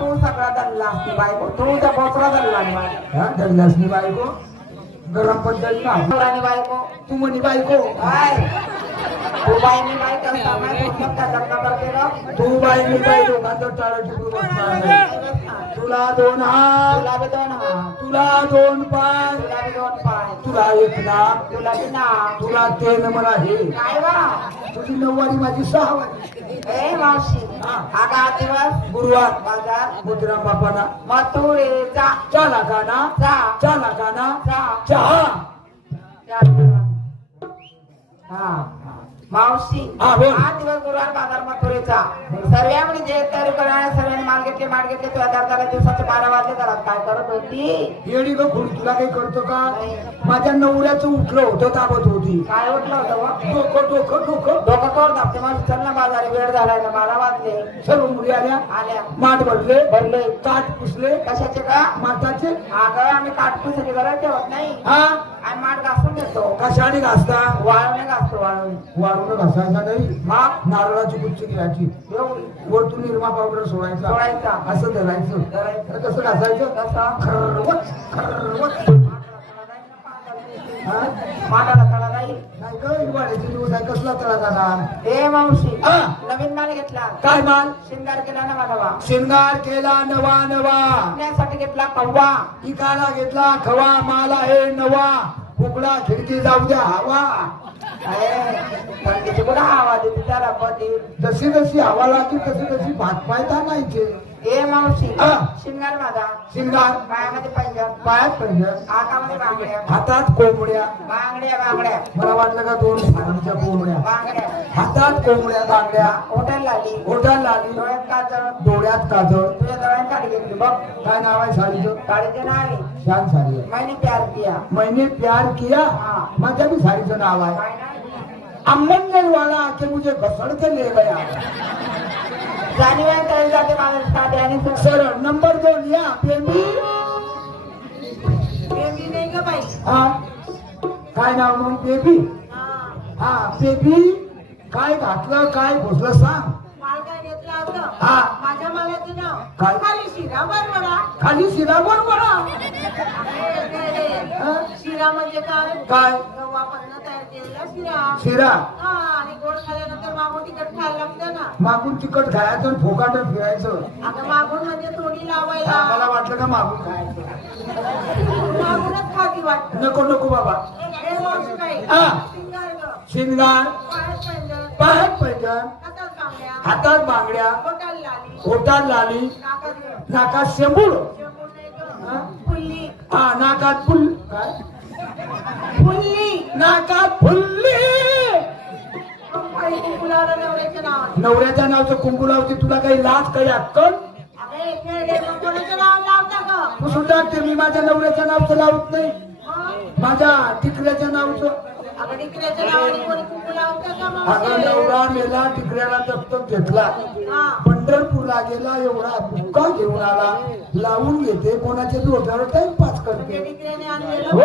तू सगळा धरला असती बायको. तू त्या बोचरा धरला आणि माझ्या हा बायको. गरम पद्धत ना. बायको तू म्हणी बायको. काय? तू बाईनी बायको असताना तू स्वतः लग्न करते ना तू बाई मी बाई दोघांचं टाळं टिकून बसणार नाही. तुला दोन हात. तुला बी दोन हात तुला दोन पाय. तुला बी दोन पाय तुला एक नाक. तुला नाक तुला तेल मला हे काय वा तुझी नऊवारी माझी सहावारी. ए मावशी हा. आगा दिवस गुरुवार. बाजार बुद्धिराम बापाना. मग तू रे जा चला गाना जा चला गाना जा चहा. मावशी दिवस गुरुवार बाजार मथुरेचा. सर्व म्हणजे जे तयारी करणाऱ्या सर्वांनी माल घेतले माल घेतले तुला दर दिवसाचे बारा वाजले घरात काय करत होती? येडी ग खुडी तुला काही करतो का? माझ्या नवऱ्याचं उठलं होतं ताबत होती. काय उठलं होतं? डोकं डोकं डोकं. डोकं तोड दाबते. माझी चल ना बाजारी वेळ झालाय ना बारा वाजले. सर्व मुली आल्या. आल्या. माठ भरले. भरले. काठ पुसले. कशाचे का माठाचे. अगं आम्ही काटपुसाची गरज ठेवत नाही. हा? आम्ही माठ घासून घेतो. कशाने घासता? वाळवणे घासतो वाळवणे वाढून घासायचा नाही? मग? नारळाची गुच्ची घ्यायची. एवढी वरतून निरमा पावडर सोडायचा. सोडायचा. असं धरायचं. धरायचं. तर कसं घासायचं? कसं? माठाला नाही ग हिवाळ्याचे दिवस आहे कसला तळा जाणार ए मावशी हा. नवीन माल घेतला. काय माल? शिंगार केला ना माधवा शिंगार केला नवा नवा. साठी घेतला कव्वा. इकाला घेतला खवा माल आहे नवा. उघडा खिडकी जाऊ द्या हवा. थंडीची कुठं आवाज येते त्याला पती जशी जशी हवा लागली तशी तशी भात पाय ताणायचे ए मावशी हा. शिंगार माझा शिंगार पायामध्ये पंजाब पायात पहिलं हातामध्ये बांगड्या हातात कोंबड्या बांगड्या बांगड्या मला वाटलं का दोन फारांच्या कोंबड्या बांगड्या हातात कोंबड्या बांगड्या हॉटेल लागली ओठाला लागली डोळ्यात काजळ डोळ्यात काजळ तुझ्या डोळ्यात काढी घेतली बघ काय नाव आहे साडीचं काढीचे नाव आहे छान साडी आहे मैंने प्यार किया मैंने प्यार किया हा. माझ्या भी साडीचं नाव आहे काय नाही अम्मन वाला आके मुझे घसड़ के ले गया जानेवारी तळी जाते माझ्या साडी आणि तू सर नंबर दोन या. बेबी बेबी नाही ग बाई. हा? काय नाव मग? बेबी हा. बेबी काय घातलं? काय घुसलं? सांग. माल काय घेतला होतं. हा. माझ्या मालाचं नाव. काय? खाली शिरा बरवडा खाली शिरावर बरा हा? शिरा म्हणजे काय? काय? तयार शिरा. शिरा आणि गोड खाल्ल्यानंतर मागून तिखट खायला लागतं ना. मागून तिकट खायचं फोकाट फिरायचं. आता मागून म्हणजे लावायला. वाटलं का मागून खायचं. मागूनच खाती वाटत. नको नको बाबा. शिंगार पायात पैठण हातात हातात बांगड्या. बोटाला लाली. नाकात शेंबूड नाकात फुल काय? फुल्ली नाकात फुल्ली. कुंकुलाला नावचं कुंकू लावते तुला काही लाज काही अक्कल अरे खेळले मग कोणाचं नाव लावता का तू सुद्धा ते मी माझ्या नवऱ्याच्या नावचं लावत नाही. माझ्या टिकऱ्याच्या नवरा मेला टिकऱ्याला दत्तक घेतला. पंढरपूरला गेला एवढा बुक्का घेऊन आला. लावून घेते कोणाच्या डोक्यावर टाइमपास करते. हो.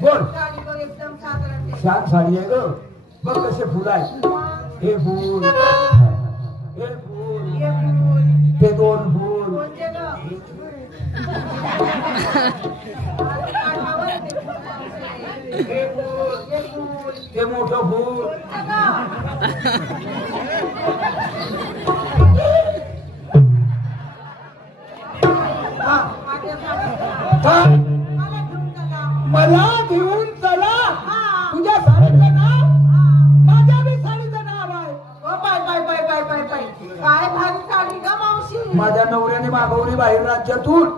बोल. छान साडी आहे ग. बघ कसे फुल आहे हे फुल. हे फुल. ते दोन फुल. ते हे फूल. मोठं मला घेऊन चला. हा. तुझ्या साडीचं नाव माझ्या बी साडीचं नाव आहे bye bye bye bye bye bye काय भारी साडी ग मावशी माझ्या नवऱ्याने मागवली बाहेर राज्यातून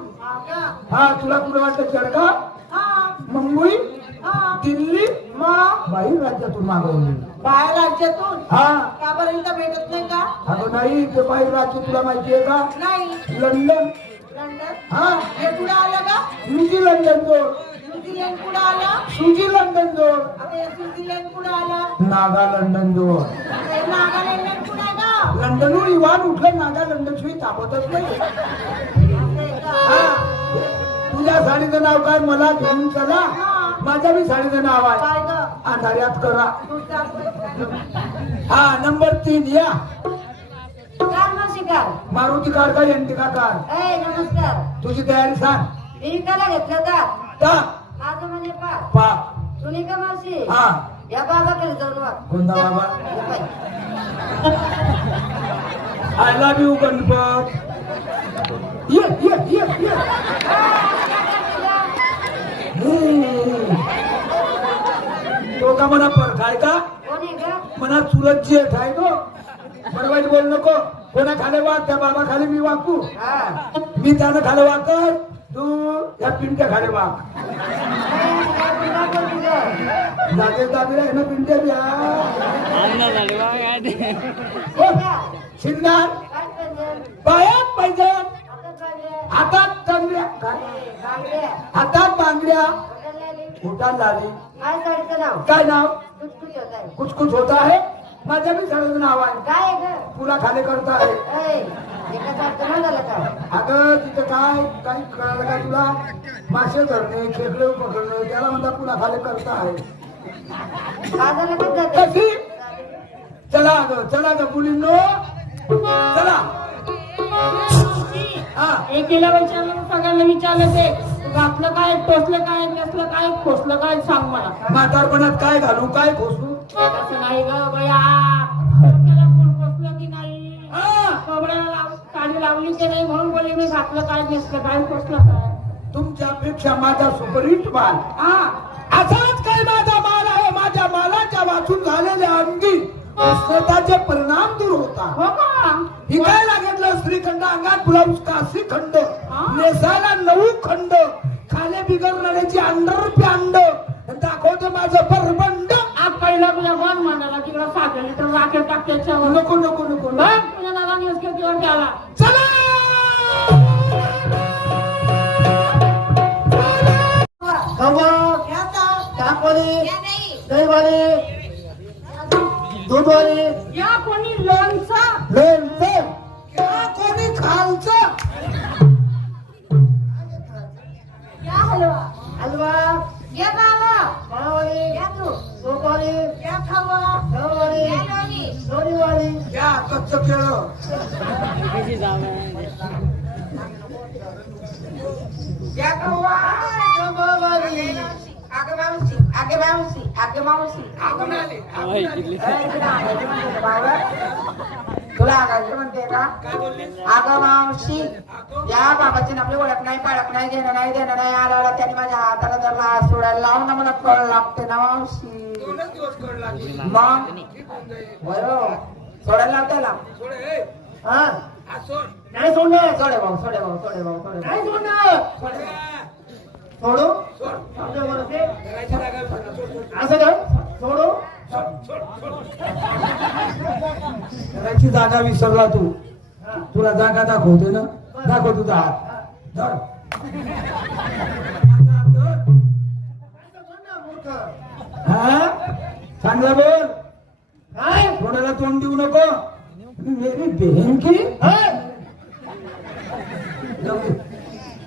हा तुला कुठं जळगाव हा. मुंबई हा. दिल्ली? मग बाहेर राज्यातून मागवली. बाहेर राज्यातून? हा. का बरं इथं भेटत नाही का? अगं नाही ते बाहेर राज्य तुला माहितीये का? नाही. लंडन. लंडन? हा. हे कुठं आलं का न्यूझीलंडन जोड. न्यूझीलंड कुठं आलं? स्वित्झर्लंडन जोड. आता हे स्वित्झर्लंड कुठं आलं? नागा लंडन जोड. हे नागालँड कुठं आहे का लंडनहून इवान उठलं नागा लंडन शिवाय तापतच नाही. तुझ्या साडीचं नाव काय? मला घेऊन चला. माझ्या बी साडीचं नाव आहे. अंधाऱ्यात करा. तू. हा नंबर तीन या. मारुती कार का एंटिका कार? ए नमस्कार. तुझी तयारी सांग. मी विकायला घेतलं का का माझं म्हणे पा पा. सुनी का मावशी? हा. या बाबाकडे जाऊन वा कोणता बाबा. I love you Ganpat. ये ये ये ये. तो का म्हणा पर काय का म्हणा चुलत जेठ आहे तो बरं वाईट बोल नको कोणा खाले वाग त्या बाबा खाली मी वाकू हा मी त्यानं खाले वाकर तू त्या पिंट्या खाले वाग गं? जागे दाबीला आहे ना पिंट्या बी का? शिंगार काय पाहिजे? पायात पाहिजे आता. हातात चांगल्या. हातात आली. फुटात झाली काय साडीचं नाव? काय नाव? कुचकुच होत आहे. कुछ कुछ होता है माझ्या बी शाळेचं नाव आहे. काय आहे गं? पुला खाली करता आहे. एका झालं का? अगं तिथं काय? काही कळलं का तुला? मासे धरणे खेकडे पकडणे त्याला म्हणता पुला खाली करता आहे. बाजारला कधी जाते? कशी? चला ग चला ग मुलींनो. चला. हा. एकीला विचारलं सगळ्यांना विचारलं ते. घातलं काय टोचलं काय नेसलं काय खोसलं काय सांग मला. म्हातारपणात काय घालू काय खोसू? तसं नाही ग बया. डोक्याला की नाही? लावली की नाही म्हणून बोलले मी घातलं काय नेसलं काय खोसलं काय? तुमच्यापेक्षा माझा सुपरहिट माल हा. असाच काय माझा माल आहे? माझ्या मालाच्या वाचून झालेल्या अंगी. उष्णताचे परिणाम दूर होता. हो का? विकायला घेतलं श्रीखंड अंगात ब्लाऊज काशी खंड हा? नेसायला नऊ खंड. खाले बिघडणाऱ्याची अंडर पॅन्ड दाखवते माझं परबंड आज पहिला तुझ्या वन म्हणाला तिकडं सात लिटर राखेल टाक त्याच्यावर? नको नको नको. तुझ्या दादा नेसकेतीवर गेला चला! खमण ताकवाली दहीवाली दूधवाली या कोणी लोणचा मावशी आगे मावशी तुला आगायचं म्हणते का अगं मावशी। या बाबाची आपली ओळख नाही पाळख नाही घेणं नाही देणं नाही आला आला त्याने माझ्या हाताला धरला सोडायला लावून ना मला कळ लागते ना मावशी. मग? बरो. सोडायला लाव त्याला हा? नाही सोडे भाऊ सोडे भाऊ सोडे भाऊ सोडे नाही सोडणं सोडू? समजा बरं ते. असं का सोडू. जागा विसरला तू. तुला जागा दाखवते ना? दाखव तुझा हात. धर. हा? चांगला बोल. काय? कोणाला तोंड देऊ नको? मेरी बहन की.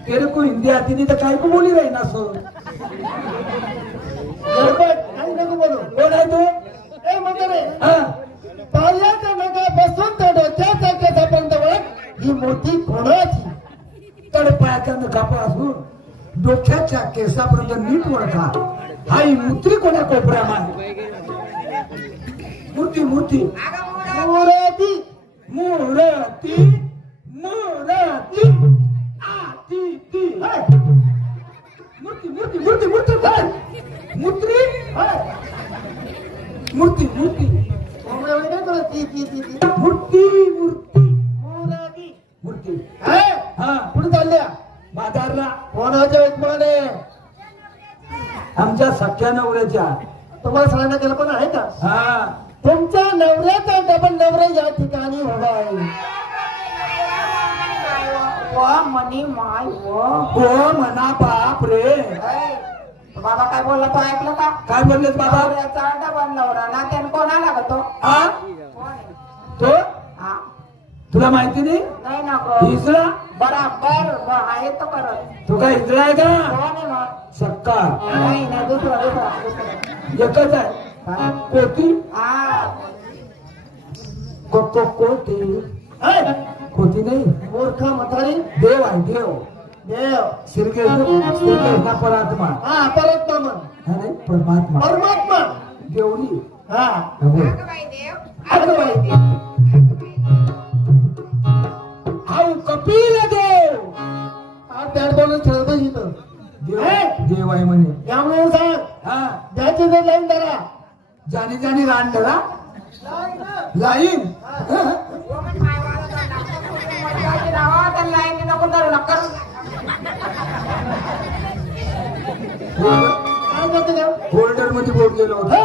तेरे को हिंदी आती नहीं तो काय को बोली रही ना सो डोक्याच्या केसापर्यंत नीट ओळखा. हा ही मूर्ती कोण्या कोपऱ्या मूर्ती मूर्ती. मूर्ती. मूर्ती. मूर्ती. आती ती. मूर्ती मूर्ती मूर्ती मूर्ती. काय मूर्ती मूर्ती मूर्ती. मूर्ती मूर्ती. मूर्ती. मूर्ती हा कुठे चालल्या. बाजारला. कोणाच्या आमच्या सख्या नवऱ्याच्या. तुम्हाला सगळ्यांना कल्पना आहे का? हा. तुमच्या नवऱ्याचा डबल नवरा या ठिकाणी उभा आहे. वा मनी माय व. हो म्हणा बाप रे. बाबा काय बोलला तो ऐकलं का? काय बोललेस बाबा? नवऱ्याचा डबल नवरा. ना त्यानं कोणाला ग तो हा? कोण? आहे? तो? हा. तुला माहिती नाही? नाही ना गं. हिजडा बराबर व आहे तो करत तो काय हिजडा आहे का? कोण आहे मग सक्का. नाही नाही दुसरा दुसरा दुसरा. एकच आहे. हा. कोती? हा. को को कोती नाही. मूर्ख म्हातारी. देव आहे देव. देव. श्रीकृष्ण श्रीकृष्ण परमात्मा. हा परत हा नाही परमात्मा. परमात्मा. देवली हा. हा, बोल. अगं बाई बॅट बॉल खेळत इथं. देव आहे म्हणे. त्यामुळे सांग. हा. द्यायचे जर लाईन धरा. जाणी जाणी रान धरा. लाईन. काय करते देव होल्डरमध्ये बोट गेलो होतो?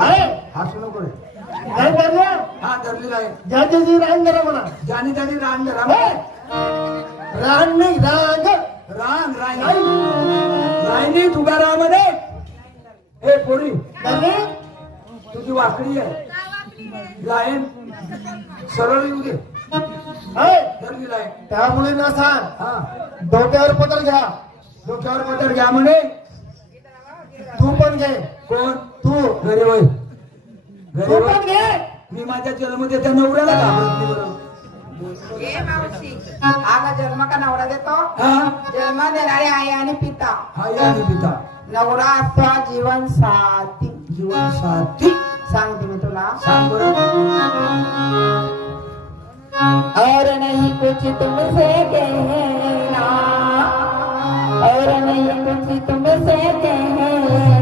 अरे हसू नको रे. करले हा धरली लाईन ज्याचे जी रान धरा म्हणा जाणी जाणी रान धरा? रान नाही राग. रान रान लाईनीत उभा राहा म्हणे हे पोरी. धरले तुझी वाकडी आहे. लाईन. सरळ येऊ दे? धरली लाईन. त्यामुळे ना सांग. हा. डोक्यावर पत्र घ्या. डोक्यावर पदर घ्या म्हणे. तू पण घे. कोण? तू. घरी वय घरी घे मी माझ्या जन्मते त्या नवऱ्याला बरं. आगा जन्म का नवरा देतो? जन्म देणारे आई आणि पिता. या आणि पिता. नवरा असतो जीवन साथी. जीवन साथी. सांगते मी तुला. सांग और नहीं कुछ तुमसे कहना। और नहीं कुछ तुमसे कहना।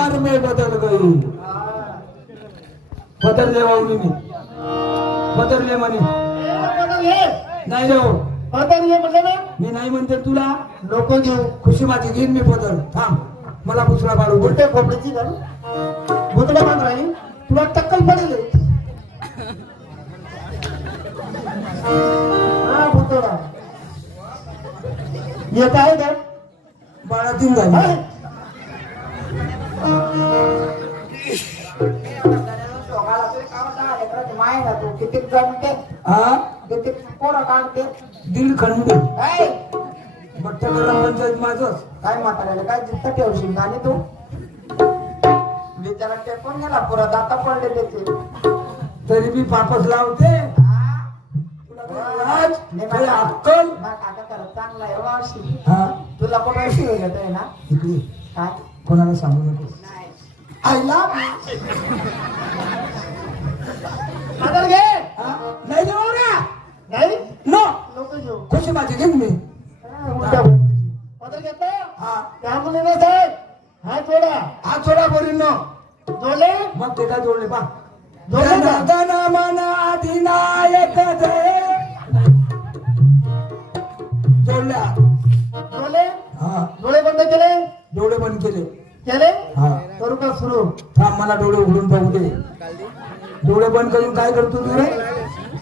में बदल गई बदल बदल बदल बदल बदलले वावली मी. बदलले म्हणे. पत्र घे नाही जाऊ पत्र घे म्हणजे ना मी नाही म्हणते तुला. नको घेऊ. खुशी माझी घेईन मी बदल. थांब. मला दुसरा काढू दे उलटे खोपडीची घाल भुतडे बांध राहिली. तुला टक्कल पडेल. हा भुतडा येत आहे का? बाळा तीन हा? झाली सोगाला तरी का होता? लेकराची माय ना तू किती जमते हा. किती पोरं काढते दीड खंड ऐ, बट्ट्या गरम पंचायत माझच काय म्हाताऱ्याला काय जिद्द ठेवशील का नाही तू बिचारा टेकून गेला पुरा दाता पडले त्याचे तरी मी पापच लावते हा? अक्कल चांगला आहे तुला कुठं शिव घेतोय ना काय? कोणाला सांगू नको. नाही आईला पत्र घे. हा? नाही देऊ ना. नाही? नो नको घेऊ खुशी माझी घेईन मी हा. पत्र घेतलं हा. त्यामुळे ना साहेब हा थोडा हा छोडा बोरीन नो जोडले? मग ते काय जोडले पा डोळे बंद करून काय करतो तू रे?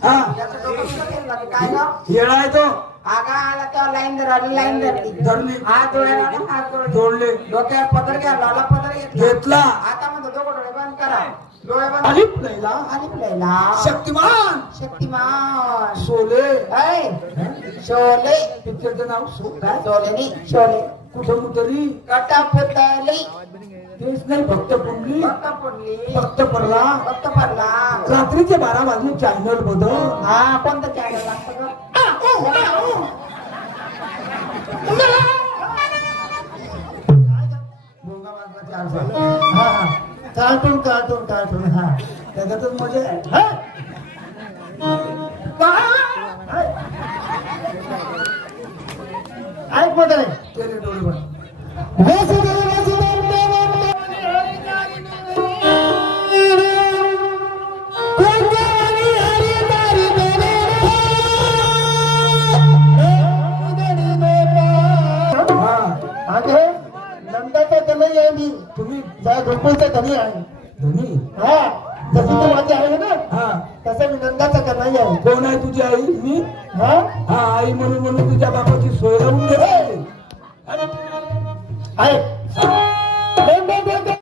हा? कुठं काय? येडा आहे तो. आगा आला तेव्हा लाईन धरली. लाईन धरली धरली हात जोडायला लागला, हात जोडले. जोडले डोक्यावर पदर घ्या लाला पदर घेतला. घेतला आता म्हणतो दोघं डोळे बंद करा डोळे बंद लैला शक्तिमान. शक्तिमान शोले. ऐ, शोले. पिक्चरचं नाव शो काय? शोले नाही शोले. कुठं कटापुतली. तेच नाही फक्त पुंडली. फक्त पडली. फक्त पडला. रात्रीचे बारा वाजले चॅनल बदल. हा कोणतं चॅनल. हा हा. कार्टून कार्टून कार्टून हा. त्याच्यातच मजा आहे? ऐक. केले